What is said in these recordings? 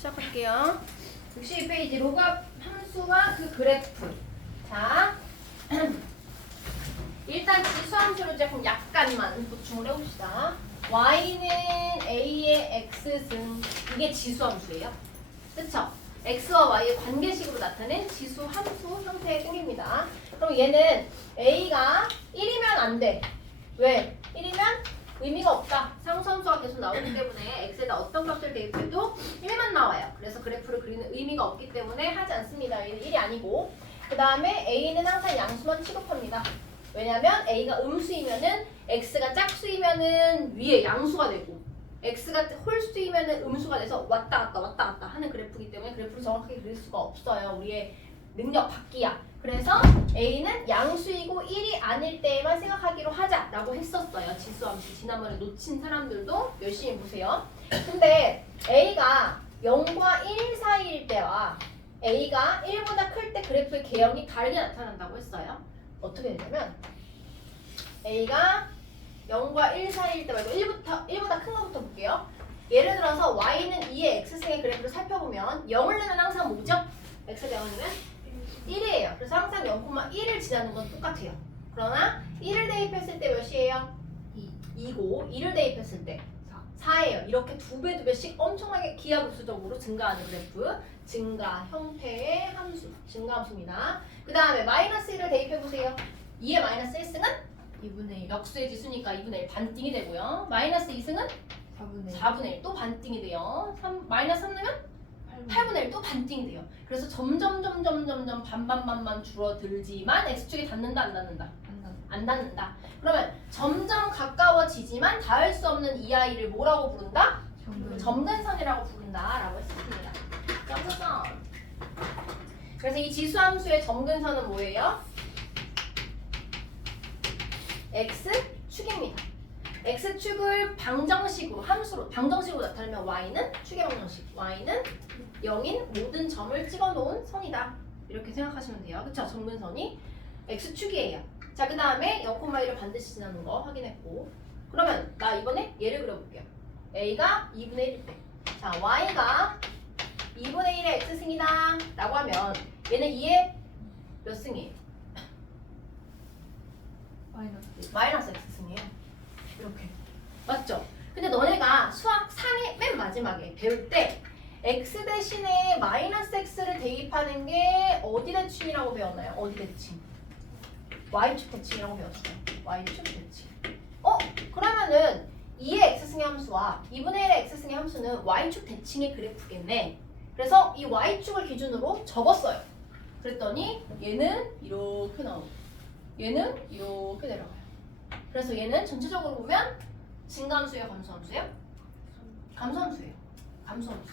시작할게요. 62페이지 로그앞 함수와 그 그래프. 자, 일단 지수함수를 조금 약간만 보충을 해봅시다. y는 a의 x승. 이게 지수함수예요. 그쵸? x와 y의 관계식으로 나타낸 지수함수 형태의 꼴입니다. 그럼 얘는 a가 1이면 안 돼. 왜? 1이면 의미가 없다. 상수함수가 계속 나오기 때문에 x에다 어떤 값을 대입해도 1만 나와요. 그래서 그래프를 그리는 의미가 없기 때문에 하지 않습니다. 얘는 1이 아니고. 그 다음에 a는 항상 양수만 취급합니다. 왜냐면 a가 음수이면은 x가 짝수이면은 위에 양수가 되고 x가 홀수이면은 음수가 돼서 왔다 갔다 하는 그래프이기 때문에 그래프를 정확하게 그릴 수가 없어요. 우리의 능력 밖이야. 그래서 a는 양수이고 1이 아닐 때에만 생각하기로 하자라고 했었어요. 지수함수. 지난번에 놓친 사람들도 열심히 보세요. 근데 a가 0과 1 사이일 때와 a가 1보다 클 때 그래프의 개형이 다르게 나타난다고 했어요. 어떻게 되냐면 a가 0과 1 사이일 때 말고 1보다 큰 거부터 볼게요. 예를 들어서 y는 2의 x승의 그래프를 살펴보면 0을 내면 항상 뭐죠? x가 0을 내면 1이에요. 그래서 항상 0,1을 지나는 건 똑같아요. 그러나 1을 대입했을 때 몇이에요? 2고 2를 대입했을 때 4예요. 이렇게 두 배씩 엄청나게 기하급수적으로 증가하는 그래프. 증가 형태의 함수. 증가함수입니다. 그 다음에 마이너스 1을 대입해보세요. 2의 마이너스 1승은 2분의 1. 역수의 지수니까 2분의 1 반띵이 되고요. 마이너스 2승은 4분의 1. 4분의 1 또 반띵이 돼요. 마이너스 3 넣으면 8분의 1 또 반띵이 돼요. 그래서 점점 반만 줄어들지만 x축에 닿는다 안 닿는다? 안 닿는다. 그러면 점점 가까워지지만 닿을 수 없는 이 아이를 뭐라고 부른다? 점근선이라고 부른다라고 했습니다. 점근선. 그래서 이 지수함수의 점근선은 뭐예요? x축입니다. x축을 방정식으로 함수로 방정식으로 나타내면 y는 축의 방정식. y는 0인 모든 점을 찍어놓은 선이다. 이렇게 생각하시면 돼요. 그쵸? 점근선이 x축이에요. 자, 그 다음에 0,1을 반드시 지나는 거 확인했고. 그러면 나 이번에 얘를 그려볼게요. a가 2분의 1일 때. 자, y가 2분의 1의 x승이다 라고 하면 얘는 2의 몇 승이에요? 마이너스 x승이에요. 이렇게. 맞죠? 근데 너네가 수학 상의 맨 마지막에 배울 때 x 대신에 마이너스 x를 대입하는 게 어디 대칭이라고 배웠나요? 어디 대칭? y축 대칭이라고 배웠어요. y축 대칭. 그러면은 2의 x승의 함수와 2분의 1의 x승의 함수는 y축 대칭의 그래프겠네. 그래서 이 y축을 기준으로 접었어요. 그랬더니 얘는 이렇게 나오고 얘는 이렇게 내려가요. 그래서 얘는 전체적으로 보면 증가함수예요, 감소함수예요? 감소함수예요. 감소함수.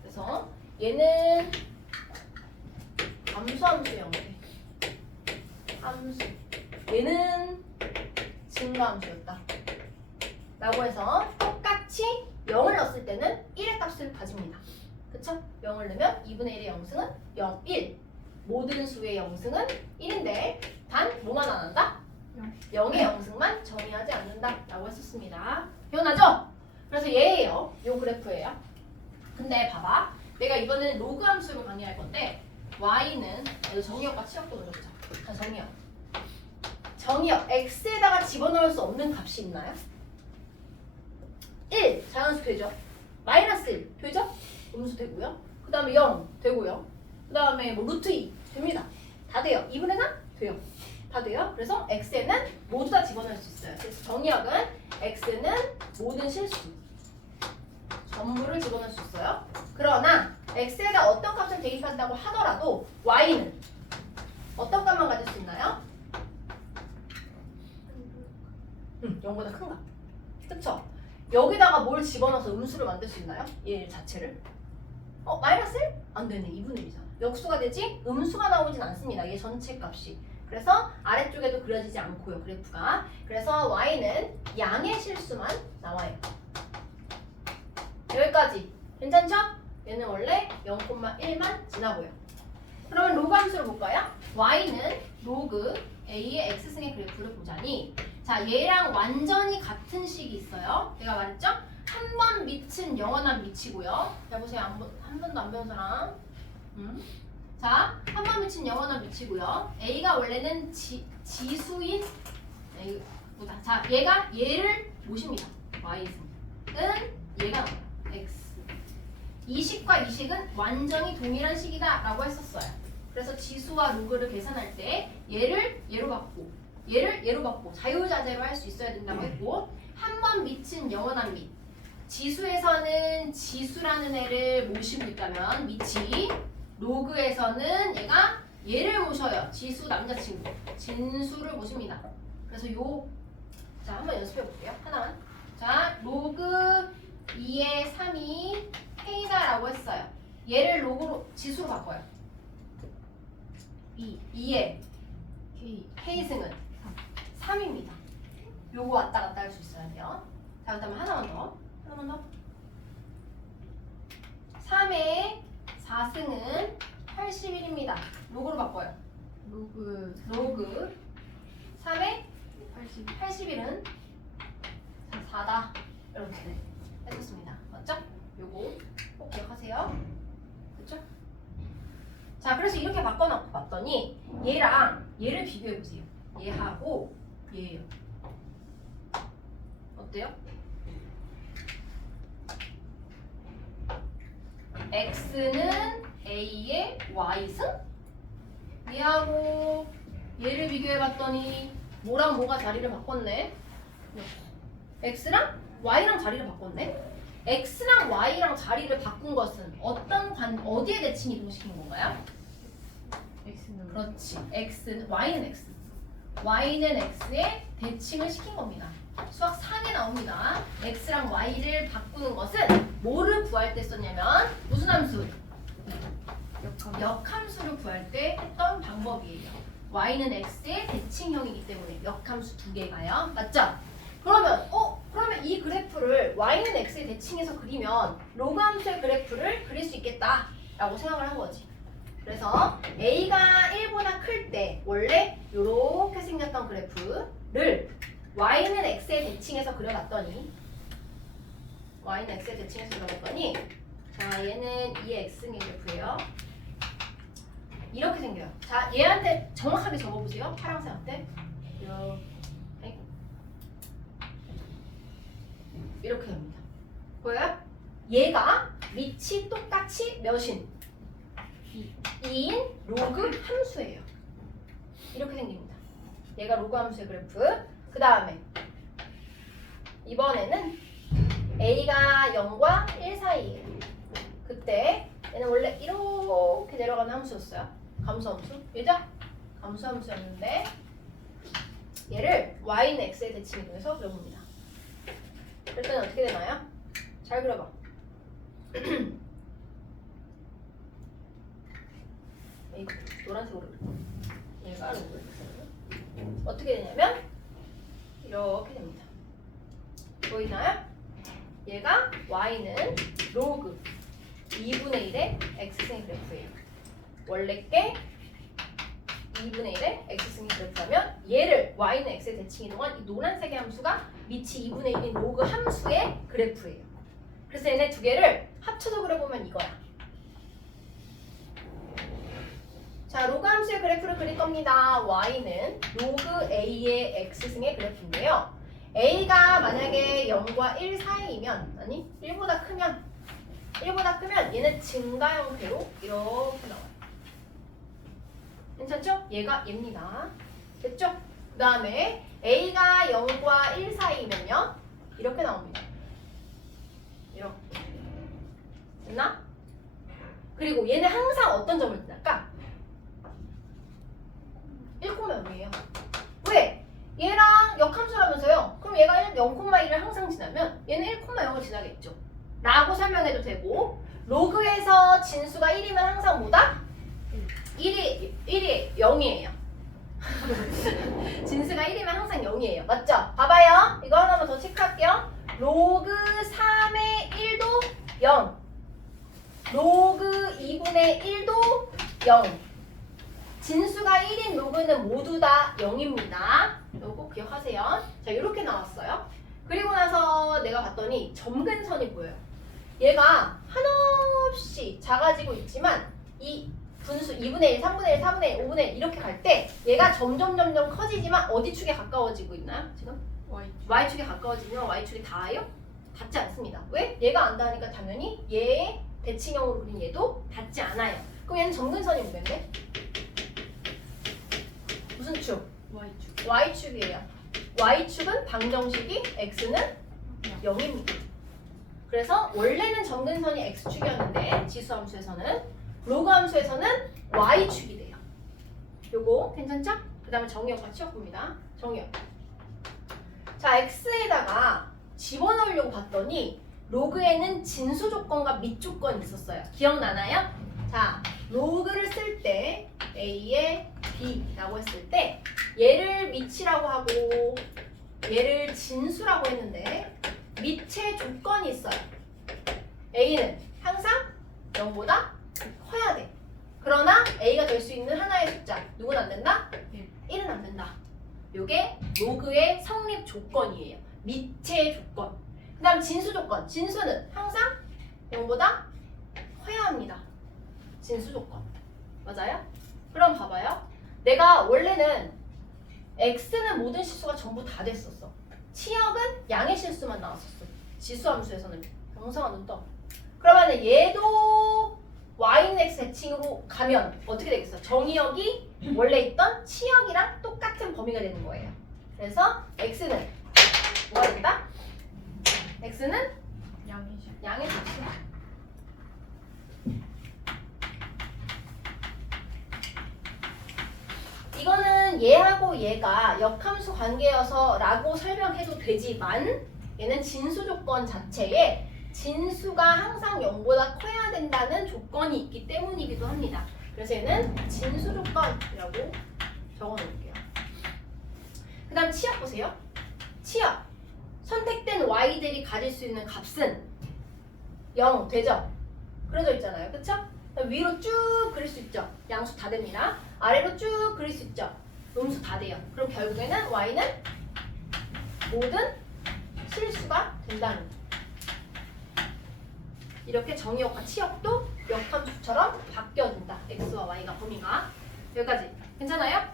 그래서 얘는 감소함수의 형태. 함수. 얘는 증가함수였다. 라고 해서 똑같이 0을 넣었을 때는 1의 값을 가집니다. 그쵸? 0을 넣으면 2분의 1의 영승은 0, 1. 모든 수의 영승은 1인데 단 뭐만 안 한다? 0의 영승만 정의하지 않는다 라고 했었습니다. 기억나죠? 그래서 얘예요. 요 그래프예요. 근데 봐봐. 내가 이번에는 로그 함수를 강의할 건데 y는 정의역과 치역도 먼저 보자. 자, 정의역. 정의역 x에다가 집어넣을 수 없는 값이 있나요? 1 자연수 되죠. 마이너스 1 되죠? 음수 되고요. 그 다음에 0 되고요. 그 다음에 뭐 루트 2 됩니다. 다 돼요. 2분의 3 돼요. 다 돼요. 그래서 x에는 모두 다 집어넣을 수 있어요. 그래서 정의역은 x는 모든 실수 전부를 집어넣을 수 있어요. 그러나 x에다 어떤 값을 대입한다고 하더라도 y는 어떤 값만 가질 수 있나요? 0보다 큰 값. 그쵸? 여기다가 뭘 집어넣어서 음수를 만들 수 있나요? 얘 자체를. 마이너스 1? 안 되네. 2분의 1이잖아. 역수가 되지? 음수가 나오진 않습니다. 얘 전체 값이. 그래서 아래쪽에도 그려지지 않고요. 그래프가. 그래서 y는 양의 실수만 나와요. 여기까지. 괜찮죠? 얘는 원래 0,1만 지나고요. 그러면 로그 함수를 볼까요? y는 로그 a의 x승의 그래프를 보자니 자, 얘랑 완전히 같은 식이 있어요. 내가 말했죠? 한 번 밑은 영원한 밑이고요. 여보세요. 한 번도 안 배운 사람. 자, 한 번 밑은 영원한 밑이고요. A가 원래는 지수인 A보다. 자, 얘를 모십니다. Y승은 얘가 나와요. X. 이 식과 이 식은 완전히 동일한 식이다 라고 했었어요. 그래서 지수와 로그를 계산할 때 얘를 얘로 받고 얘를 얘로 받고 자유자재로 할 수 있어야 된다고 했고, 한 번 밑은 영원한 밑. 지수에서는 지수라는 애를 모시고 있다면 밑이, 로그에서는 얘를 모셔요. 지수 남자친구 진수를 모십니다. 그래서 자, 한번 연습해 볼게요. 하나만. 자, 로그 2의 3이 K다 라고 했어요. 얘를 로그로 지수로 바꿔요. 2의 K승은 3입니다. 요거 왔다 갔다 할 수 있어야 돼요. 자, 그다음에 하나만 더. 3의 4승은 81입니다. 로그로 바꿔요. 로그 3의 81은 4다. 이렇게 해줬습니다. 맞죠? 요거 꼭 기억하세요. 그렇죠? 자, 그래서 이렇게 바꿔놓고 봤더니 얘랑 얘를 비교해보세요. 얘하고 얘예요. 어때요? X는 A의 Y승? 얘하고 얘를 비교해봤더니 뭐랑 뭐가 자리를 바꿨네? X랑 Y랑 자리를 바꿨네? X랑 Y랑 자리를 바꾼 것은 어디에 대칭 이동시킨 건가요? X는 그렇지. Y는 X. Y는 X에 대칭을 시킨 겁니다. 수학 4에 나옵니다. X랑 Y를 바꾸는 것은 뭐를 구할 때 썼냐면 무슨 함수? 역함수를 구할 때 했던 방법이에요. Y는 X의 대칭형이기 때문에 역함수 두 개가요. 맞죠? 그러면 이 그래프를 Y는 X의 대칭해서 그리면 로그 함수의 그래프를 그릴 수 있겠다 라고 생각을 한 거지. 그래서 A가 1보다 클 때 원래 이렇게 생겼던 그래프를 Y는 X의 대칭해서 그려봤더니 자, 얘는 2의 X승의 그래프예요. 이렇게 생겨요. 자, 얘한테 정확하게 적어보세요. 파랑새한테 이렇게 됩니다. 보여요? 얘가 밑이 똑같이 몇인? 2인 로그 함수예요. 이렇게 생깁니다. 얘가 로그 함수의 그래프. 그 다음에 이번에는 A가 0과 1 사이예요. 그때 얘는 원래 이렇게 내려가는 함수였어요. 감수함수. 얘죠? 감수함수였는데 얘를 Y는 X의 대칭 이동해서 그려봅니다. 그럴 때는 어떻게 되나요? 잘 그려봐. 노란색으로 얘가 로그를 어떻게 되냐면 이렇게 됩니다. 보이나요? 얘가 Y는 로그 2분의 1의 X승의 그래프예요. 원래 게 2분의 1의 X승의 그래프라면 얘를 Y는 X에 대칭 이동한 이 노란색의 함수가 밑이 2분의 1인 로그 함수의 그래프예요. 그래서 얘네 두 개를 합쳐서 그려보면 이거야. 자, 로그 함수의 그래프를 그릴 겁니다. Y는 로그 A의 X승의 그래프인데요. A가 만약에 0과 1 사이이면, 아니 1보다 크면 얘는 증가 형태로 이렇게 나와요. 괜찮죠? 얘가 얘입니다. 됐죠? 그 다음에 A가 0과 1 사이면요 이렇게 나옵니다. 이렇게 됐나? 그리고 얘는 항상 어떤 점을 지날까? 1,0이에요. 왜? 얘랑 역함수라면서요. 그럼 얘가 0,1을 항상 지나면 얘는 1,0을 지나겠죠. 라고 설명해도 되고, 로그에서 진수가 1이면 항상 뭐다? 1이 0이에요. 진수가 1이면 항상 0이에요. 맞죠? 봐봐요. 이거 하나만 더 체크할게요. 로그 3의 1도 0. 로그 2분의 1도 0. 진수가 1인 로그는 모두 다 0입니다. 이거 꼭 기억하세요. 자, 이렇게 나왔어요. 그리고 나서 내가 봤더니 점근선이 보여요. 얘가 한없이 작아지고 있지만 이 분수 2분의 1, 3분의 1, 4분의 1, 5분의 1 이렇게 갈 때 얘가 점점 커지지만 어디 축에 가까워지고 있나요? 지금? Y축에 가까워지면 Y축이 닿아요? 닿지 않습니다. 왜? 얘가 안 닿으니까 당연히 얘의 대칭형으로 그린 얘도 닿지 않아요. 그럼 얘는 점근선이 뭐겠네? 무슨 축? Y축. Y축이에요. Y축은 방정식이 X는 0입니다. 그래서 원래는 점근선이 X축이었는데 지수함수에서는 로그 함수에서는 Y축이 돼요. 요거 괜찮죠? 그 다음에 정의역 같이 엮습니다. 정의역. 자, X에다가 집어넣으려고 봤더니 로그에는 진수 조건과 및 조건이 있었어요. 기억나나요? 자, 로그를 쓸 때 A에 B라고 했을 때 얘를 밑이라고 하고 얘를 진수라고 했는데 밑에 조건이 있어요. A는 항상 0보다 커야 돼. 그러나 A가 될 수 있는 하나의 숫자 누구는 안 된다? 1은 안 된다. 요게 로그의 성립 조건이에요. 밑의 조건. 그 다음 진수 조건. 진수는 항상 0보다 커야 합니다. 진수 조건. 맞아요? 그럼 봐봐요. 내가 원래는 X는 모든 실수가 전부 다 됐었어. 치역은 양의 실수만 나왔었어. 지수함수에서는 병성아 눈 떠. 그러면 얘도 Y는 X 대칭으로 가면 어떻게 되겠어? 정의역이 원래 있던 치역이랑 똑같은 범위가 되는 거예요. 그래서 X는 뭐가 된다? X는 양이죠. 양의 실수. 이거는 얘하고 얘가 역함수 관계여서 라고 설명해도 되지만 얘는 진수 조건 자체에 진수가 항상 0보다 커야 된다는 조건이 있기 때문이기도 합니다. 그래서 얘는 진수 조건이라고 적어놓을게요. 그 다음 치역 보세요. 치역. 선택된 y들이 가질 수 있는 값은 0 되죠? 그려져 있잖아요. 그쵸? 위로 쭉 그릴 수 있죠. 양수 다 됩니다. 아래로 쭉 그릴 수 있죠. 음수 다 돼요. 그럼 결국에는 y는 모든 실수가 된다는 거예요. 이렇게 정의역과 치역도 역함수처럼 바뀌어진다. x와 y가 범위가. 여기까지. 괜찮아요?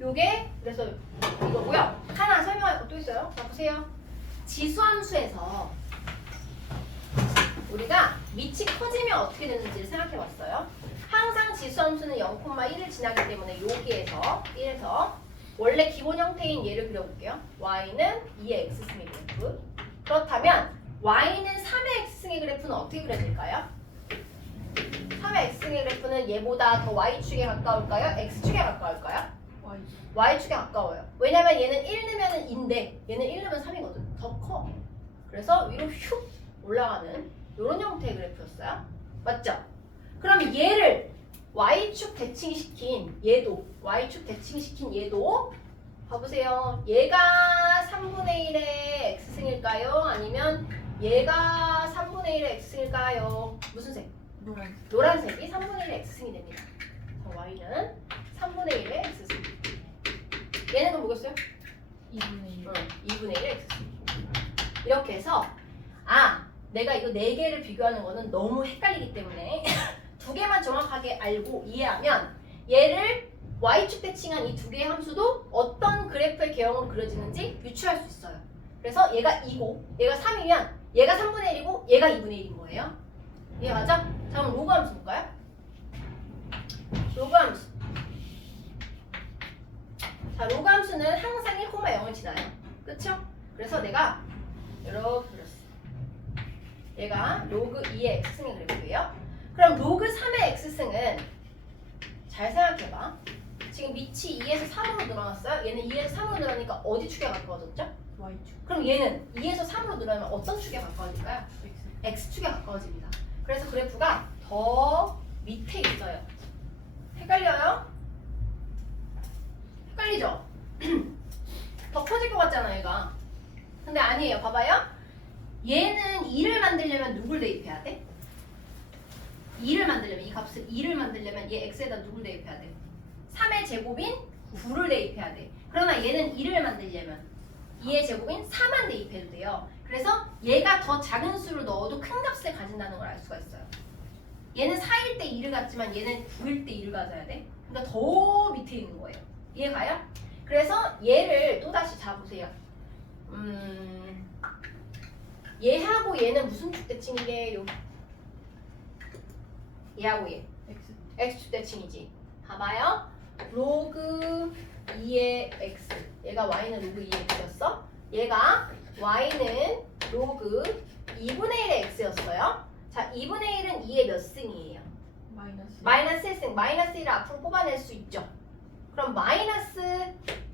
요게 그래서 이거고요. 하나 설명할 것도 있어요. 자 보세요. 지수함수에서 우리가 밑이 커지면 어떻게 되는지를 생각해 봤어요. 항상 지수함수는 0,1을 지나기 때문에 여기에서 1에서 원래 기본 형태인 얘를 그려볼게요. y는 2의 x승의 그래프. 그렇다면 y는 3의 x승의 그래프는 어떻게 그려질까요? 3의 x승의 그래프는 얘보다 더 y축에 가까울까요? x축에 가까울까요? y축에 가까워요. 왜냐면 얘는 1 넣으면 2인데 얘는 1 넣으면 3이거든. 더 커. 그래서 위로 슉 올라가는 이런 형태의 그래프였어요. 맞죠? 그럼 얘를 y축 대칭시킨 얘도 y축 대칭시킨 얘도 봐보세요. 얘가 3분의 1의 x승일까요? 아니면 얘가 3분의 1의 x승일까요? 무슨 색? 노란색. 노란색이 3분의 1의 x승이 됩니다. 그래서 y는 3분의 1의 x승. 얘는 그럼 뭐겠어요? 2분의 1. 2분의 1의 x승. 이렇게 해서 내가 이거 4개를 비교하는 거는 너무 헷갈리기 때문에 2개만 정확하게 알고 이해하면 얘를 y축 대칭한 이 2개의 함수도 어떤 그래프의 개형으로 그려지는지 유추할 수 있어요. 그래서 얘가 2고 얘가 3이면 얘가 3분의 1이고 얘가 2분의 1인 거예요. 이해가죠? 자 그럼 로그 함수 볼까요? 로그 함수. 자 로그 함수는 항상 1,0을 지나요. 그쵸? 그래서 내가 이렇게 그렸어. 얘가 로그 2의 x승의 그래프예요. 그럼 로그 3의 x승은 잘 생각해봐. 지금 밑이 2에서 3으로 늘어났어요. 얘는 2에서 3으로 늘어나니까 어디 축에 가까워졌죠? Y축. 그럼 얘는 2에서 3으로 늘어나면 어떤 축에 가까워질까요? X. x축에 가까워집니다. 그래서 그래프가 더 밑에 있어요. 헷갈려요? 헷갈리죠? 더 커질 것 같잖아 얘가. 근데 아니에요. 봐봐요. 얘는 2를 만들려면 누굴 대입해야 돼? 2를 만들려면 이 값을 2를 만들려면 얘 x에다 누굴 대입해야 돼? 3의 제곱인 9를 대입해야 돼. 그러나 얘는 2를 만들려면 2의 제곱인 4만 대입해도 돼요. 그래서 얘가 더 작은 수를 넣어도 큰 값을 가진다는 걸 알 수가 있어요. 얘는 4일 때 2를 갖지만 얘는 9일 때 2를 가져야 돼. 그러니까 더 밑에 있는 거예요. 이해가요? 그래서 얘를 또다시 잡으세요. 얘하고 얘는 무슨 축대칭이게요? 얘하고 얘. X. x축대칭이지. 봐봐요. 로그 2의 x. 얘가 y는 로그 2의 x였어. 얘가 y는 로그 2분의 1의 x였어요. 자, 2분의 1은 2의 몇 승이에요? 마이너스. 마이너스 1승. 마이너스 1을 앞으로 뽑아낼 수 있죠. 그럼 마이너스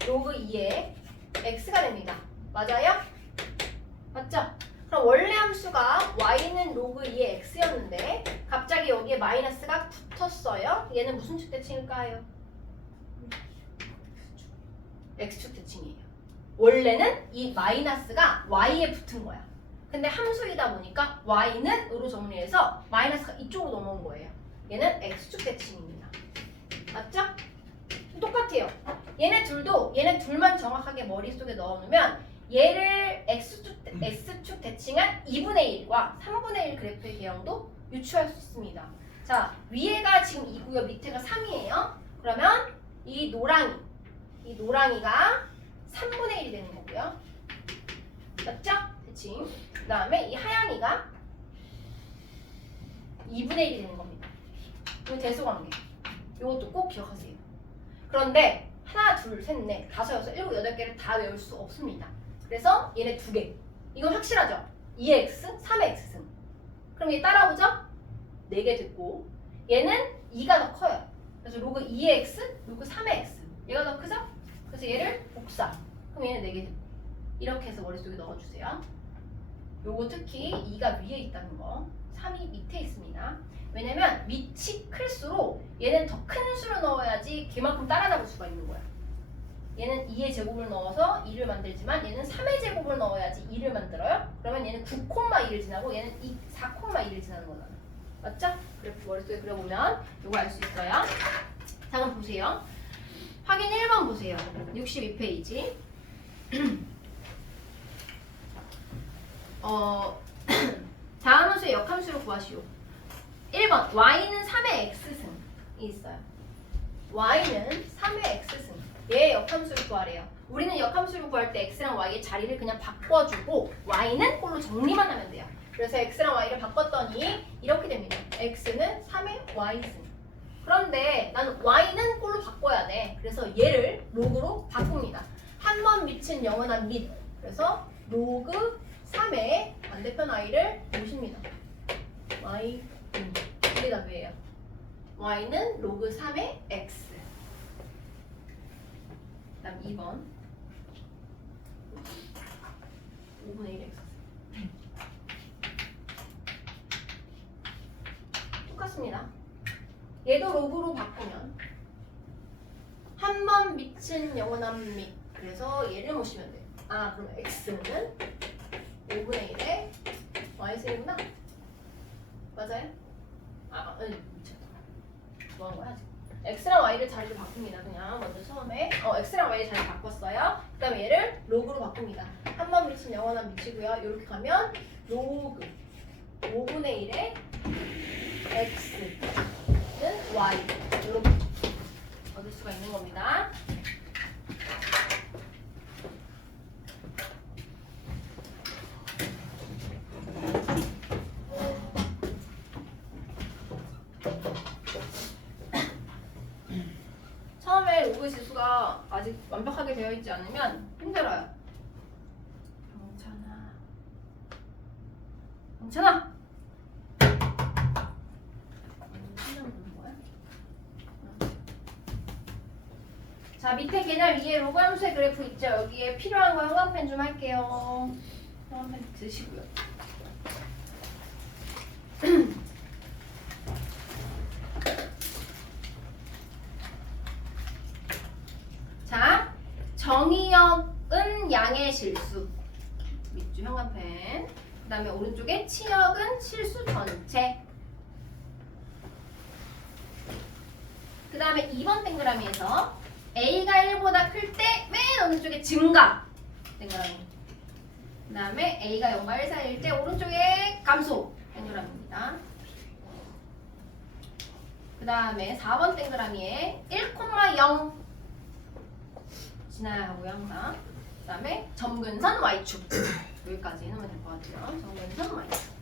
로그 2의 x가 됩니다. 맞아요? 맞죠? 그럼 원래 함수가 y는 로그 2의 x였는데 갑자기 여기에 마이너스가 붙었어요. 얘는 무슨 축대칭일까요? x축 대칭이에요. 원래는 이 마이너스가 y에 붙은 거야. 근데 함수이다 보니까 y는 으로 정리해서 마이너스가 이쪽으로 넘어온 거예요. 얘는 x축 대칭입니다. 맞죠? 똑같아요. 얘네 둘만 정확하게 머릿속에 넣어놓으면 얘를 x축 대칭한 2분의 1과 3분의 1 그래프의 개형도 유추할 수 있습니다. 자, 위에가 지금 2고요. 밑에가 3이에요. 그러면 이 노랑이가 3분의 1이 되는 거고요. 맞죠? 대칭. 그 다음에 이 하얀이가 2분의 1이 되는 겁니다. 이 대소관계. 이것도 꼭 기억하세요. 그런데 하나, 둘, 셋, 넷, 다섯, 여섯, 일곱, 여덟 개를 다 외울 수 없습니다. 그래서 얘네 두 개. 이건 확실하죠? 2의 x, 3의 x승. 그럼 얘 따라오죠? 4개 됐고 얘는 2가 더 커요. 그래서 로그 2의 x, 로그 3의 x. 얘가 더 크죠? 그래서 얘를 복사. 그럼 얘는 4개 됐고 이렇게 해서 머릿속에 넣어주세요. 요거 특히 2가 위에 있다는 거, 3이 밑에 있습니다. 왜냐면 밑이 클수록 얘는 더 큰 수를 넣어야지 걔만큼 따라잡을 수가 있는 거야. 얘는 2의 제곱을 넣어서 2를 만들지만 얘는 3의 제곱을 넣어야지 2를 만들어요. 그러면 얘는 9,2를 지나고 얘는 4,2를 지나는 거잖아. 맞죠? 그래프 머릿속에 그려보면 이거 알 수 있어요. 자, 그럼 보세요. 확인 1번 보세요. 62페이지. 다음 함수의 역함수를 구하시오. 1번 y는 3의 x승이 있어요. y는 3의 x승. 얘의 역함수를 구하래요. 우리는 역함수를 구할 때 x랑 y의 자리를 그냥 바꿔주고 y는 꼴로 정리만 하면 돼요. 그래서 x랑 y를 바꿨더니 이렇게 됩니다. x는 3의 y승. 그런데 나는 y는 꼴로 바꿔야 돼. 그래서 얘를 로그로 바꿉니다. 한 번 밑은 영원한 밑. 그래서 로그 3의 반대편 y를 모십니다. y 이게 답이에요. y는 로그 3의 x. 다음 2번 5분의 1 x. 똑같습니다. 얘도 로그로 바꾸면 한 번 밑은 영원한 밑. 그래서 얘를 모시면 돼요. 아, 그럼 x는 5분의 1의 y승이구나. 맞아요? 아, 미쳤다. 뭐 한 거야 지금? x랑 y를 자리를 바꿉니다. 그냥 먼저 처음에 x랑 y를 자리 바꿨어요. 그 다음에 얘를 로그로 바꿉니다. 한 번 밑은 영원한 밑이고요. 이렇게 가면 로그 5분의 1의 x는 y 이렇게 얻을 수가 있는 겁니다. 처음에 로그 지수가 아직 완벽하게 되어 있지 않으면 힘들어요. 영찬아. 자, 밑에 계단 위에 로그 함수의 그래프 있죠? 여기에 필요한 거 형광펜 좀 할게요. 형광펜 드시고요. 자, 정의역은 양의 실수. 밑줄 형광펜. 그 다음에 오른쪽에 치역은 실수 전체. 그 다음에 2번 동그라미에서 A가 1보다 클 때 맨 오른쪽에 증가. 동그라미. 그 다음에 A가 0과 1 사이일 때 오른쪽에 감소 동그라미입니다. 그 다음에 4번 동그라미에 1,0 지나야 하고요 항상. 그 다음에 점근선 Y축 여기까지 하면 될 것 같아요. 점근선 Y축.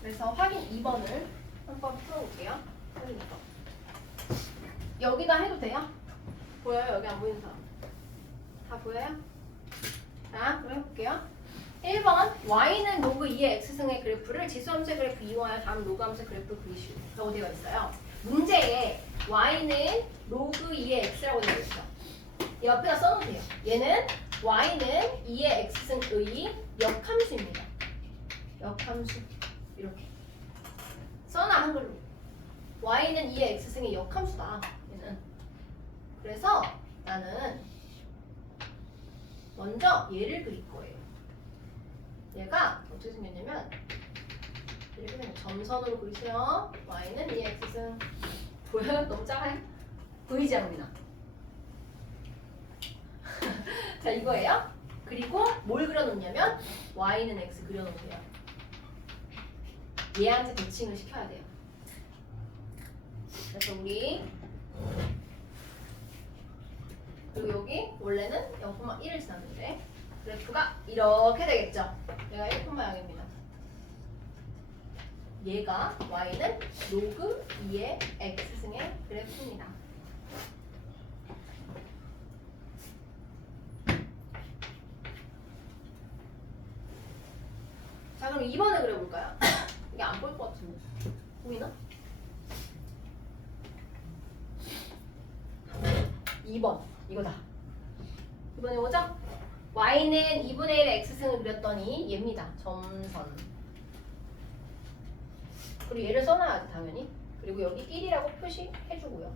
그래서 확인 2번을 한번 풀어볼게요. 확인 2번. 여기다 해도 돼요? 보여요? 여기 안 보이는 사람? 다 보여요? 자, 그럼 해볼게요. 1번 y는 로그 2의 x승의 그래프를 지수함수의 그래프 이용하여 다음 로그함수의 그래프를 그리시오 라고 되어 있어요. 문제에 y는 로그 2의 x라고 되어 있어. 옆에다 써놓으세요. 얘는 y는 2의 x승의 역함수입니다. 역함수 이렇게 써놔 한글로. y는 2의 x승의 역함수다. 얘는. 그래서 나는 먼저 얘를 그릴 거예요. 얘가 어떻게 생겼냐면 이렇게 생겼 점선으로 그리세요. y는 2의 x승. 보여요? 너무 작아요? 보이지 않습니다. 자 이거예요. 그리고 뭘 그려놓냐면 y는 x 그려놓으세요. 얘한테 대칭을 시켜야 돼요. 그래서 우리 그리고 여기 원래는 0,1을 지났는데 그래프가 이렇게 되겠죠. 얘가 1,0입니다. 얘가 y는 로그 2의 x승의 그래프입니다. 자 그럼 2번을 그려볼까요? 이게 안 보일 것 같은데 보이나? 2번 이거다. 이번에 오죠? y는 2분의 1의 x승을 그렸더니 얘입니다. 점선. 그리고 얘를 써놔야지 당연히. 그리고 여기 1이라고 표시해주고요.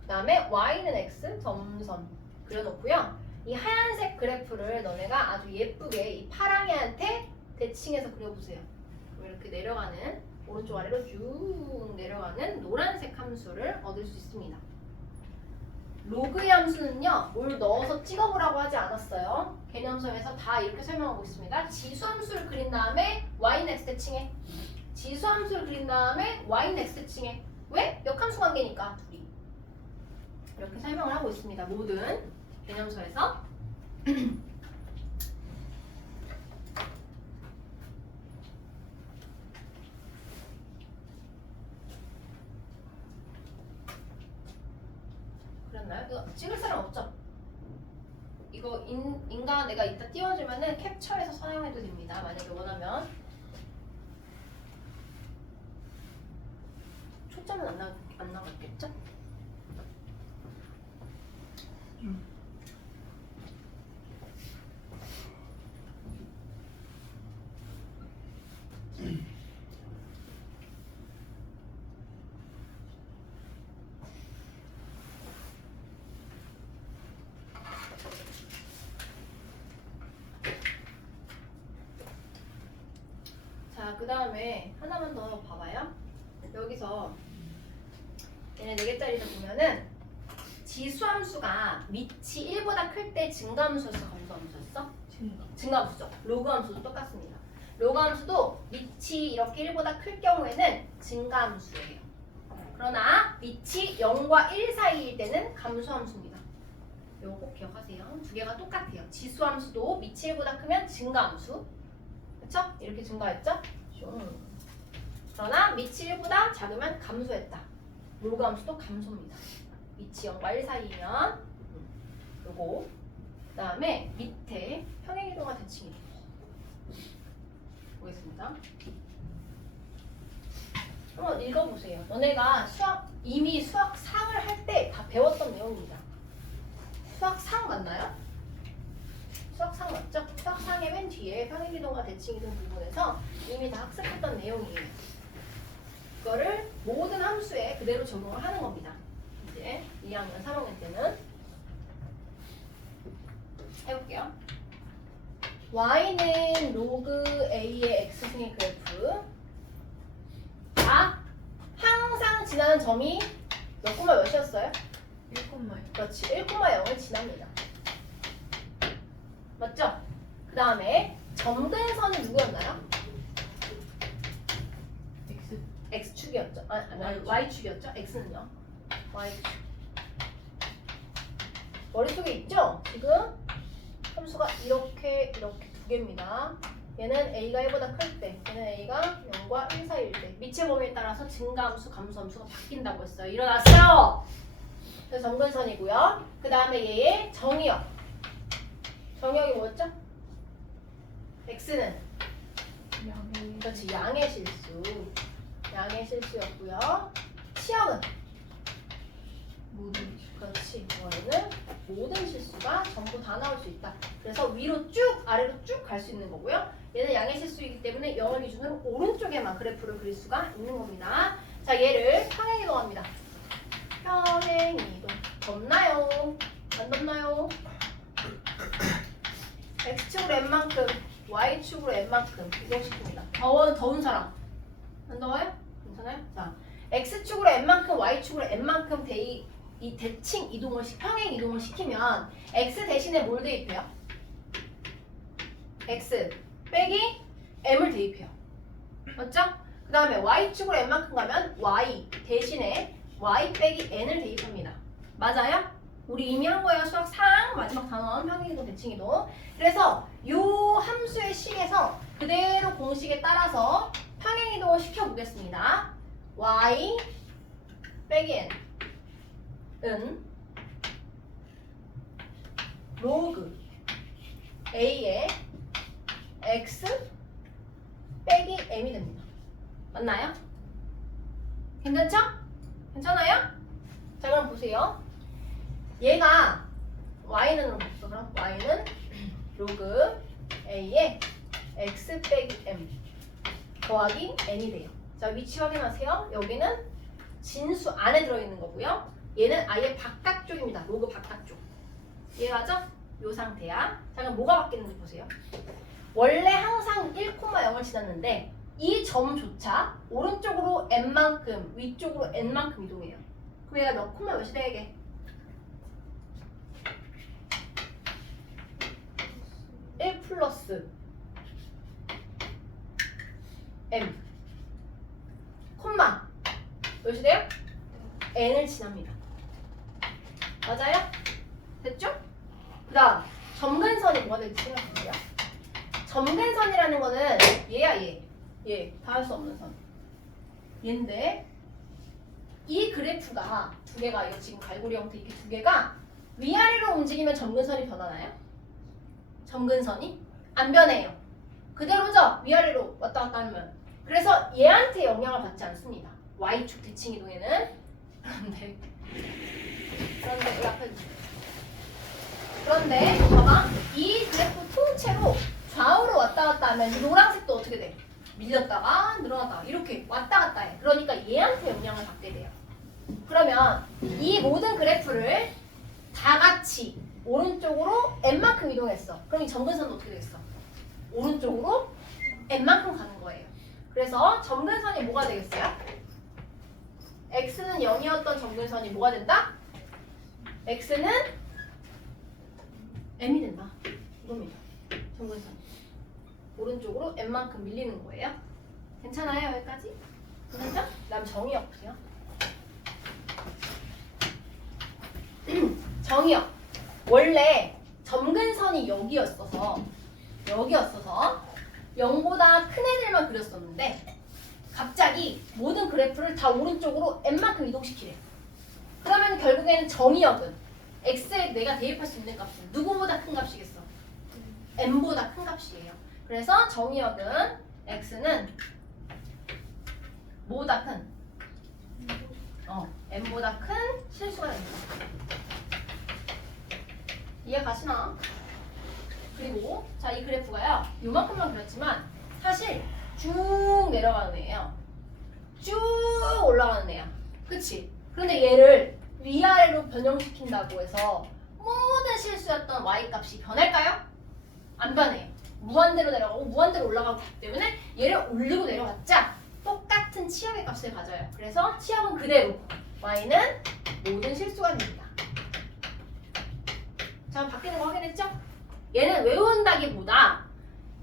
그 다음에 y는 x 점선 그려놓고요. 이 하얀색 그래프를 너네가 아주 예쁘게 이 파랑이한테 대칭해서 그려보세요. 그럼 이렇게 내려가는 오른쪽 아래로 쭉 내려가는 노란색 함수를 얻을 수 있습니다. 로그의 함수는요, 뭘 넣어서 찍어보라고 하지 않았어요. 개념서에서 다 이렇게 설명하고 있습니다. 지수함수를 그린 다음에 y는 x 대칭해. 지수함수를 그린 다음에 y는 x 대칭해. 왜? 역함수 관계니까 둘이. 이렇게 설명을 하고 있습니다. 모든 개념서에서. 그랬나요? 이거 찍을 사람 없죠? 이거 인간 내가 이따 띄워주면은 캡처해서 사용해도 됩니다. 만약에 원하면. 초점은 안 나갔겠죠? 자, 그 다음에 하나만 더 봐봐요. 여기서 얘네 4개짜리를 보면은 지수함수가 밑이 1보다 클 때 증가함수였어, 감소함수였어? 증가함수죠. 로그함수도 똑같습니다. 로그함수도 밑이 이렇게 1보다 클 경우에는 증가함수예요. 그러나 밑이 0과 1 사이일 때는 감소함수입니다. 이거 꼭 기억하세요. 두 개가 똑같아요. 지수함수도 밑이 1보다 크면 증가함수. 그쵸? 이렇게 증가했죠? 그러나 밑이 1보다 작으면 감소했다. 로그함수도 감소입니다. 밑이 0과 1 사이면 요거. 그 다음에 밑에 평행이동과 대칭이동 보겠습니다. 한번 읽어보세요. 너네가 이미 수학 상을 할 때 다 배웠던 내용입니다. 수학 상 맞나요? 수학 상 맞죠? 수학 상의 맨 뒤에 평행이동과 대칭이동 부분에서 이미 다 학습했던 내용이에요. 그거를 모든 함수에 그대로 적용을 하는 겁니다. 이제 2학년 3학년 때는 해볼게요. y는 로그 a의 x승의 그래프. 자, 항상 지나는 점이 몇 콤마 몇이었어요? 1콤마요. 그렇지. 1,0을 지납니다. 맞죠? 그 다음에 점근선이 누구였나요? X. X축이었죠. 아니, Y축이었죠? X는요? Y축. 머릿속에 있죠? 지금 함수가 이렇게 두 개입니다. 얘는 A가 1보다 클 때, 얘는 A가 0과 1 사이일 때 미체 범위에 따라서 증가함수, 감소함수가 바뀐다고 했어요. 일어났어요! 그래서 점근선이고요. 그 다음에 얘의 정의역. 정의역이 뭐였죠? X는 양의. 그렇지, 양의 실수. 양의 실수였고요. 치역은 모든. 그렇지, Y는 모든 실수가 전부 다 나올 수 있다. 그래서 위로 쭉 아래로 쭉 갈 수 있는 거고요. 얘는 양의 실수이기 때문에 0을 기준으로 오른쪽에만 그래프를 그릴 수가 있는 겁니다. 자, 얘를 평행이동합니다. 평행이동. 덥나요? 안 덥나요? X축으로 N만큼, Y축으로 N만큼 이동시킵니다. 더운 사람. 안 더워요? 괜찮아요? 자, X축으로 N만큼, Y축으로 N만큼 이 대칭 이동을, 평행 이동을 시키면 X 대신에 뭘 대입해요? X 빼기 M을 대입해요. 맞죠? 그 다음에 Y축으로 N만큼 가면 Y 대신에 Y 빼기 N을 대입합니다. 맞아요? 우리 이미 한 거예요. 수학 4 마지막 단원 평행이동 대칭이동. 그래서 이 함수의 식에서 그대로 공식에 따라서 평행이동을 시켜보겠습니다. Y 빼기 N은 로그 A의 X 빼기 M이 됩니다. 맞나요? 괜찮죠? 괜찮아요? 자, 그럼 보세요. 얘가 Y는 없어. 그럼 Y는 로그 A의 X 빼기 M 더하기 N이 돼요. 자, 위치 확인하세요. 여기는 진수 안에 들어있는 거고요. 얘는 아예 바깥쪽입니다. 로그 바깥쪽. 이해가죠? 요 상태야. 자, 그럼 뭐가 바뀌는지 보세요. 원래 항상 1,0을 지났는데 이 점조차 오른쪽으로 n만큼, 위쪽으로 n만큼 이동해요. 그럼 얘가 몇 콤마 몇이 되게? (1 플러스 m) 콤마 몇이 돼요? n을 지납니다. 맞아요? 됐죠? 그 다음 점근선이 뭐가 될지 생각해보세요. 점근선이라는 거는 얘야 얘 닿을 수 없는 선 얘인데 이 그래프가 두 개가 이거 지금 갈고리 형태 이렇게 두 개가 위아래로 움직이면 점근선이 변하나요? 점근선이 안 변해요. 그대로죠? 위아래로 왔다 갔다 하면. 그래서 얘한테 영향을 받지 않습니다. Y축 대칭 이동에는. 그런데 앞에 그런데 봐봐, 이 그래프 통째로 좌우로 왔다 갔다 하면 이 노란색도 어떻게 돼? 밀렸다가 늘어났다가 이렇게 왔다 갔다 해. 그러니까 얘한테 영향을 받게 돼요. 그러면 이 모든 그래프를 다 같이 오른쪽으로 n만큼 이동했어. 그럼 이 점근선은 어떻게 되겠어? 오른쪽으로 n만큼 가는 거예요. 그래서 점근선이 뭐가 되겠어요? x는 0이었던 점근선이 뭐가 된다? x는 m이 된다. 이겁니다. 점근선. 오른쪽으로 n만큼 밀리는 거예요. 괜찮아요? 여기까지? 괜찮죠? 그 다음 정의역 보세요. 정의역. 원래 점근선이 여기였어서 0보다 큰 애들만 그렸었는데 갑자기 모든 그래프를 다 오른쪽으로 n만큼 이동시키래. 그러면 결국에는 정의역은 x에 내가 대입할 수 있는 값은 누구보다 큰 값이겠어? n보다 큰 값이에요. 그래서 정의역은 x는 뭐보다 큰? n보다 큰 실수가 됩니다. 이해 가시나? 그리고 자, 이 그래프가요 요만큼만 그렸지만 사실 쭉 내려가는 애예요. 쭉 올라가는 애야. 그치? 그런데 얘를 위아래로 변형시킨다고 해서 모든 실수였던 y값이 변할까요? 안 변해요. 무한대로 내려가고 무한대로 올라가기 때문에 얘를 올리고 내려갔자 똑같은 똑같은 치역의 값을 가져요. 그래서 치역은 그대로, y는 모든 실수가 됩니다. 자, 바뀌는 거 확인했죠? 얘는 외운다기보다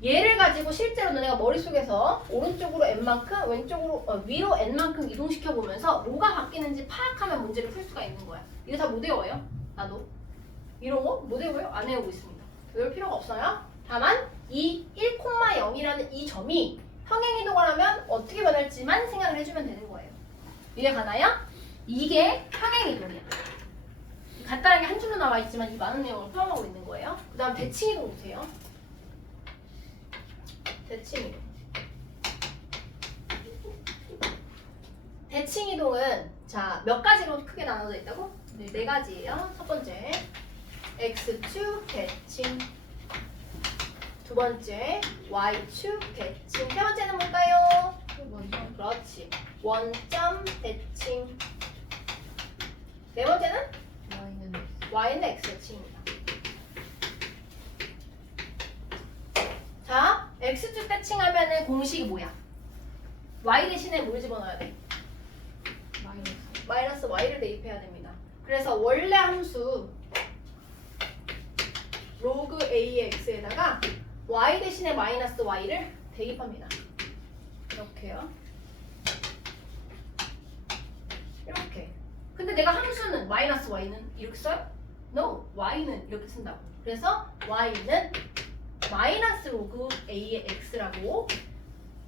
얘를 가지고 실제로 너네가 머릿속에서 오른쪽으로 n만큼 왼쪽으로 위로 n만큼 이동시켜 보면서 뭐가 바뀌는지 파악하면 문제를 풀 수가 있는 거야. 이거 다 못 외워요. 나도 이런 거 못 외워요. 안 외우고 있습니다. 외울 필요가 없어요. 다만 이 1,0이라는 이 점이 평행이동을 하면 어떻게 변할지만 생각을 해주면 되는 거예요. 이해 가나요? 이게 평행이동이야. 간단하게 한 줄로 나와 있지만 이 많은 내용을 포함하고 있는 거예요. 그 다음 대칭이동 보세요. 대칭이동. 대칭이동은 자, 몇 가지로 크게 나눠져 있다고? 네 가지예요. 첫 번째 X축 대칭, 두 번째 Y축 대칭, 세 번째는 뭘까요? 먼저 그렇지, 원점 대칭, 네 번째는 y는 Y는 X 대칭입니다. 자, X축 대칭하면은 공식이 뭐야? Y 대신에 뭘 집어넣어야 돼? 마이너스. 마이너스 Y를 대입해야 됩니다. 그래서 원래 함수 로그 A의 X에다가 Y 대신에 마이너스 Y를 대입합니다. 이렇게요. 이렇게. 근데 내가 함수는 마이너스 Y는 이렇게 써요? No, Y는 이렇게 쓴다고. 그래서 Y는 마이너스 로그 A의 X라고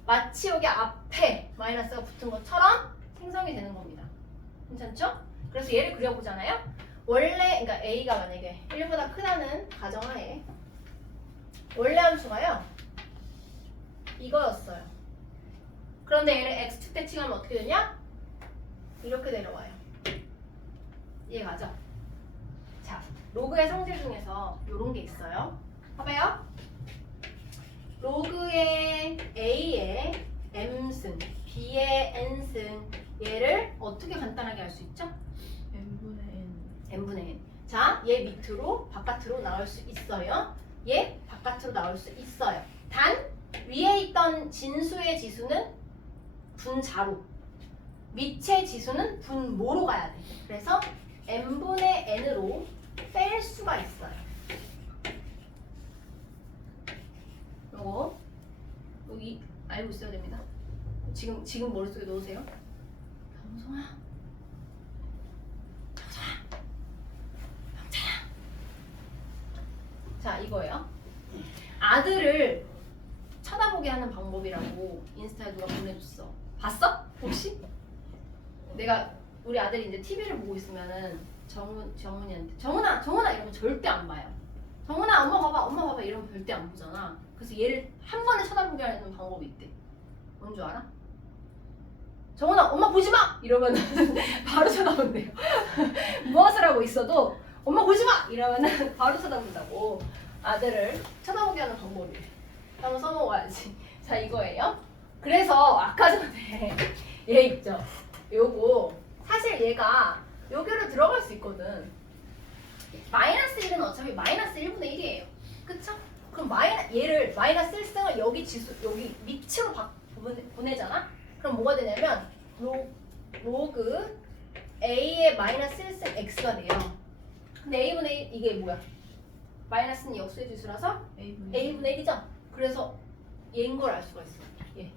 마치 여기 앞에 마이너스가 붙은 것처럼 생성이 되는 겁니다. 괜찮죠? 그래서 얘를 그려보잖아요. 원래 그러니까 A가 만약에 1보다 크다는 가정하에 원래 함수가요 이거였어요. 그런데 얘를 X축 대칭하면 어떻게 되냐? 이렇게 내려와요. 이해가죠? 자, 로그의 성질 중에서 이런 게 있어요. 봐봐요. 로그의 A의 M승, B의 N승, 얘를 어떻게 간단하게 할 수 있죠? n분의 n. n분의 n. 자, 얘 밑으로 바깥으로 나올 수 있어요. 얘 바깥으로 나올 수 있어요. 단 위에 있던 진수의 지수는 분자로, 밑의 지수는 분모로 가야 돼. 그래서 n분의 n으로 뺄 수가 있어요. 요거 여기 알고 있어야 됩니다. 지금 머릿속에 넣으세요. 병성아, 자, 이거예요. 아들을 쳐다보게 하는 방법이라고 인스타에 누가 보내줬어. 봤어? 혹시? 내가 우리 아들이 이제 TV를 보고 있으면은 정훈이한테 정훈아 이러면 절대 안 봐요. 정훈아 엄마 봐봐 이러면 절대 안 보잖아. 그래서 얘를 한 번에 쳐다보게 하는 방법이 있대. 뭔 줄 알아? 정훈아 엄마 보지 마 이러면은 바로 쳐다본대요. 무엇을 하고 있어도 엄마 보지 마 이러면은 바로 쳐다본다고. 아들을 쳐다보게 하는 방법이래. 한번 써먹어야지. 자, 이거예요. 그래서 아까 전에 얘 있죠. 요거 사실 얘가 여기로 들어갈 수 있거든. 마이너스 1은 어차피 마이너스 1분의 1이에요. 그쵸? 그럼 얘를 마이너스 1승을 여기 지수 여기 밑으로 보내잖아? 그럼 뭐가 되냐면 로그 A의 마이너스 1승 X가 돼요. 근데 A분의 1 이게 뭐야? 마이너스는 역수의 지수라서 A분의 1이죠? 그래서 얘인 걸 알 수가 있어. 얘.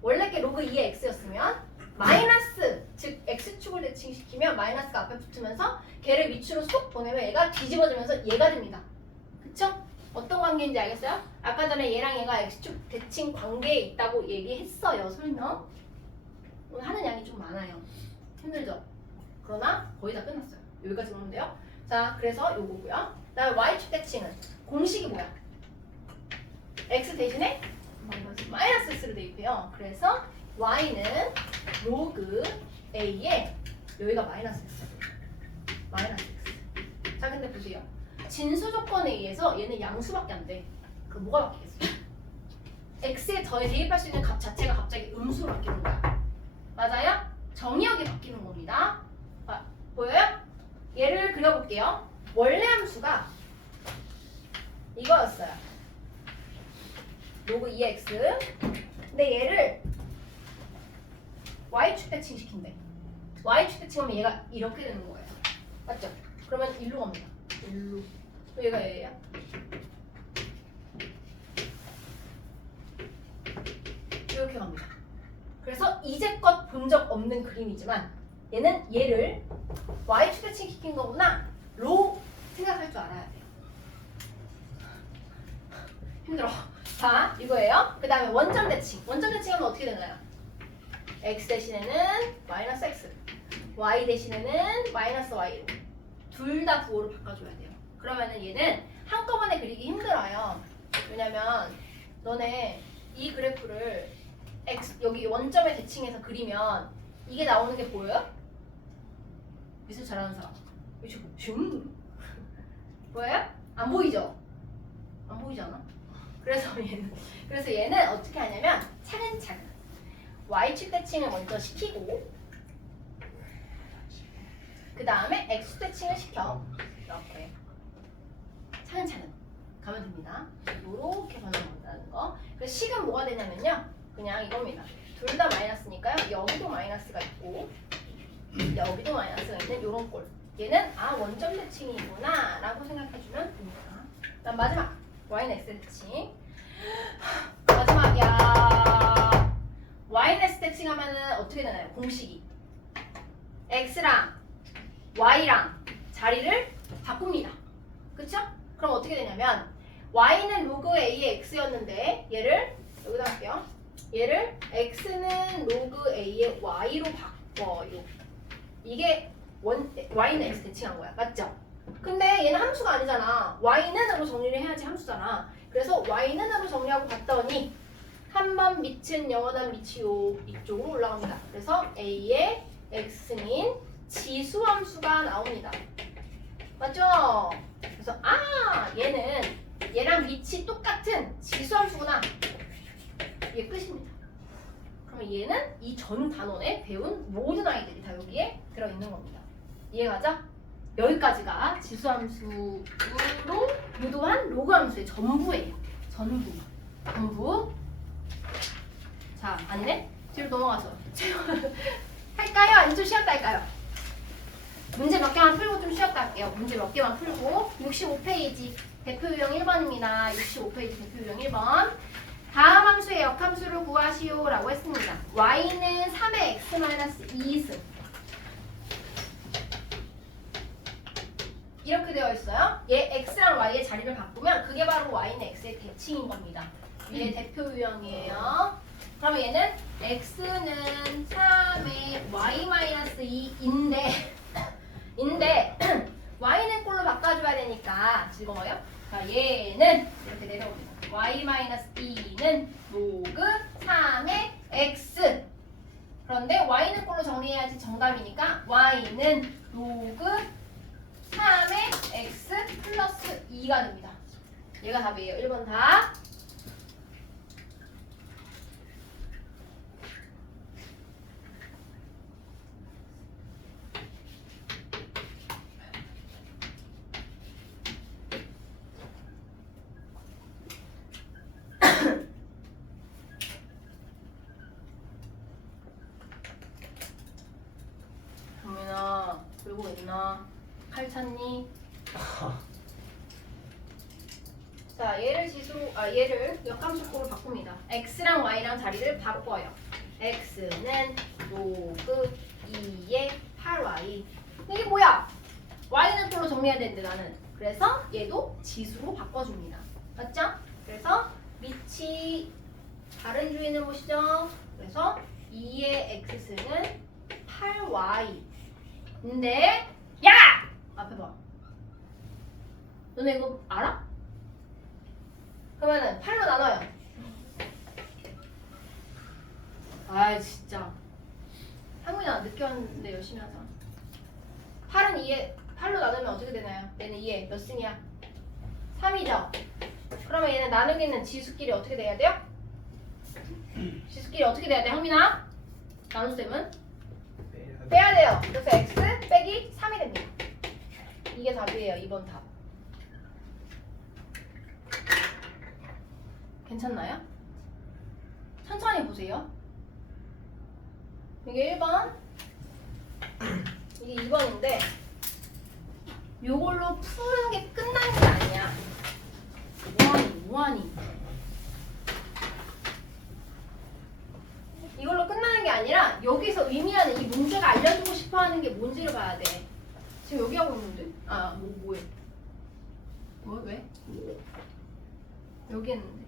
원래 게 로그 2의 X였으면 마이너스, 즉 X축을 대칭시키면 마이너스가 앞에 붙으면서 걔를 밑으로 쏙 보내면 얘가 뒤집어지면서 얘가 됩니다. 그쵸? 어떤 관계인지 알겠어요? 아까 전에 얘랑 얘가 X축 대칭 관계에 있다고 얘기했어요. 설명. 오늘 하는 양이 좀 많아요. 힘들죠? 그러나 거의 다 끝났어요. 여기까지 보면 돼요. 자, 그래서 요거고요. 그다음에 Y축 대칭은 공식이 뭐야? X 대신에 마이너스 X를 대입해요. 그래서 Y는 로그 A에 여기가 마이너스 X. 마이너스 X. 자, 근데 보세요. 진수 조건에 의해서 얘는 양수밖에 안 돼. 그럼 뭐가 바뀌겠어? X에 더해 대입할 수 있는 값 자체가 갑자기 음수로 바뀌는 거야. 맞아요? 정의역이 바뀌는 겁니다. 보여요? 얘를 그려볼게요. 원래 함수가 이거였어요. 로그 2x 근데 얘를 y축 대칭 시킨대. y축 대칭하면 얘가 이렇게 되는 거예요. 맞죠? 그러면 일로 갑니다. 일로. 또 얘가 얘야. 이렇게 갑니다. 그래서 이제껏 본 적 없는 그림이지만 얘는 얘를 y축 대칭 시킨 거구나 로 생각할 줄 알아야 돼요. 힘들어. 자, 이거예요. 그 다음에 원점 대칭. 원점 대칭하면 어떻게 되나요? x 대신에는 마이너스 x, y 대신에는 마이너스 y로 둘 다 부호로 바꿔줘야 돼요. 그러면은 얘는 한꺼번에 그리기 힘들어요. 왜냐면 너네 이 그래프를 x 여기 원점에 대칭해서 그리면 이게 나오는 게 보여요? 미술 잘하는 사람. 슝. 보여요? 안 보이죠? 안 보이지 않아? 그래서 얘는 어떻게 하냐면 차근차근 y축 대칭을 먼저 시키고 그 다음에 x축 대칭을 시켜. 이렇게 차근차근 가면 됩니다. 이렇게 변화한다는 거. 그래서 식은 뭐가 되냐면요. 그냥 이겁니다. 둘 다 마이너스니까요. 여기도 마이너스가 있고 여기도 마이너스가 있는 이런 꼴. 얘는 원점 대칭이구나 라고 생각해주면 됩니다. 그다음 마지막 y는 x 대칭. 마지막이야. y는 x 대칭하면은 어떻게 되나요? 공식이 x랑 y랑 자리를 바꿉니다. 그쵸? 그럼 어떻게 되냐면 y는 로그 a의 x였는데 얘를 여기다 할게요. 얘를 x는 로그 a의 y로 바꿔요. 이게 y는 x 대칭한 거야. 맞죠? 근데 얘는 함수가 아니잖아. y는으로 정리를 해야지 함수잖아. 그래서 y는으로 정리하고 봤더니 한 번 밑은 영원한 밑이요. 이쪽으로 올라갑니다. 그래서 a의 x는 지수함수가 나옵니다. 맞죠? 그래서 얘는 얘랑 밑이 똑같은 지수함수구나. 이게 끝입니다. 그러면 얘는 이 전 단원에 배운 모든 아이들이 다 여기에 들어있는 겁니다. 이해가죠? 여기까지가 지수함수로 유도한 로그함수의 전부예요. 전부. 자, 아니네? 뒤로 넘어가서 할까요? 아니면 좀 쉬었다 할까요? 문제 몇 개만 풀고 좀 쉬었다 할게요. 문제 몇 개만 풀고 65페이지 대표 유형 1번입니다. 65페이지 대표 유형 1번. 다음 함수의 역함수를 구하시오 라고 했습니다. y는 3의 x-2승 이렇게 되어 있어요. 얘 x랑 y의 자리를 바꾸면 그게 바로 y는 x의 대칭인 겁니다. 위에 대표 유형이에요. 그러면 얘는 x는 3의 y-2인데 y는 꼴로 바꿔줘야 되니까 즐거워요? 자, 얘는 이렇게 내려옵니다. y-2는 로그 3의 x. 그런데 y는 꼴로 정리해야지 정답이니까 y는 로그 3의 x 플러스 2가 됩니다. 얘가 답이에요. 1번 답. 정민아, 들고 있나? 칼 찾니? 자, 얘를 역함수꼴로 바꿉니다. x랑 y랑 자리를 바꿔요. x는 로그 2의 8y. 이게 뭐야? y는 꼴로 정리해야 되는데 나는. 그래서 얘도 지수로 바꿔줍니다. 맞죠? 그래서 밑이 다른 주인을 보시죠. 그래서 2의 x는 8y. 근데 야! 앞에 봐. 너네 이거 알아? 그러면은 8로 나눠요. 아 진짜. 상민아 늦게 왔는데 열심히 하자. 8은 2에 8로 나누면 어떻게 되나요? 얘는 2에 몇 승이야? 3이죠? 그러면 얘는 나누기는 지수끼리 어떻게 돼야 돼요? 지수끼리 어떻게 돼야 돼? 황민아? 나눗셈은? 빼야 돼요. 그래서 x 빼기 3이 됩니다. 이게 답이에요. 2번 답. 괜찮나요? 천천히 1번이 보세요. 이게 1번, 이게 2번인데 요걸로 푸는 게 끝나는 게 아니야. 뭐하니? 이걸로 끝나는 게 아니라 여기서 의미하는 이 문제가 알려주고 싶어하는 게 뭔지를 봐야 돼. 지금 여기 하고 있는데? 뭐해? 왜? 여기 했는데.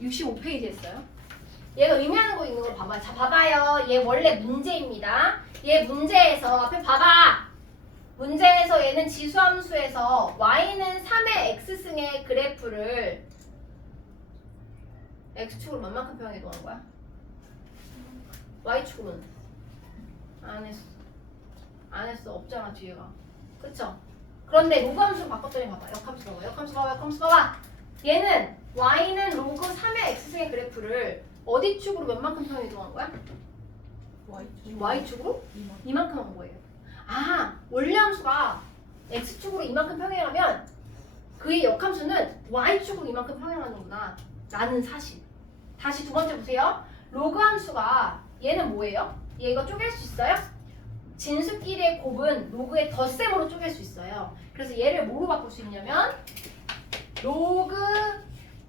65페이지 했어요. 얘가 의미하는 거 있는 걸 봐봐. 자, 봐봐요. 얘 원래 문제입니다. 얘 문제에서 앞에 봐봐. 문제에서 얘는 지수함수에서 y는 3의 x승의 그래프를 x축으로 몇만큼 평행 이동한 거야? y축으로는? 안 했어. 없잖아 뒤에가. 그쵸? 그런데 로그 함수로 바꿨더니 봐봐. 역함수 봐봐. 얘는 y는 로그 3의 x승의 그래프를 어디 축으로 몇만큼 평행 이동한 거야? y축으로? 이만큼 한 거예요. 원래 함수가 x축으로 이만큼 평행하면 그의 역함수는 y축으로 이만큼 평행하는구나 라는 사실. 다시 두 번째 보세요. 로그 함수가 얘는 뭐예요? 얘가 쪼갤 수 있어요? 진수끼리의 곱은 로그의 덧셈으로 쪼갤 수 있어요. 그래서 얘를 뭐로 바꿀 수 있냐면 로그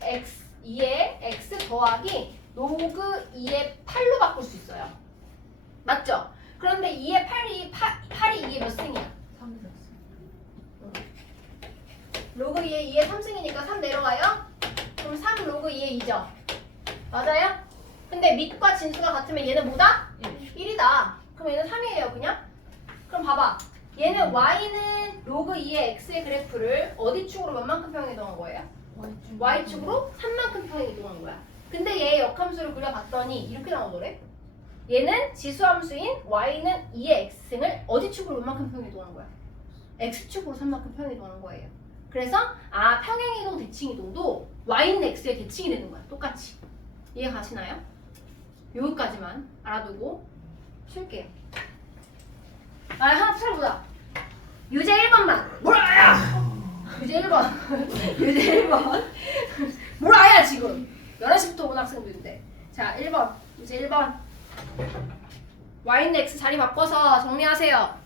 x 2의 x 더하기 로그 2의 8로 바꿀 수 있어요. 맞죠? 그런데 2의 8이 2의 몇 승이야? 3승. 로그 2의 3승이니까 3 내려가요? 그럼 3 로그 2의 2죠? 맞아요? 근데 밑과 진수가 같으면 얘는 뭐다? 1이다. 그럼 얘는 3이에요 그냥? 그럼 봐봐. 얘는 y는 로그 2의 x의 그래프를 어디 축으로 몇만큼 평행 이동한 거예요? y축으로 3만큼 평행 이동한 거야. 근데 얘의 역함수를 그려봤더니 이렇게 나오더래. 얘는 지수함수인 y는 2의 x승을 어디 축으로 몇만큼 평행 이동한 거야? x축으로 3만큼 평행 이동한 거예요. 그래서 평행이동, 대칭이동도 y는 x의 대칭이 되는 거야. 똑같이. 이해 가시나요? 여기까지만 알아두고 쉴게요. 하나 찾아보자. 유제 1번만. 뭐라야? 유제 1번. 유제 1번. 뭐라야 지금. 11시부터 온 학생들인데. 자 1번. 유제 1번. y는 x 자리 바꿔서 정리하세요.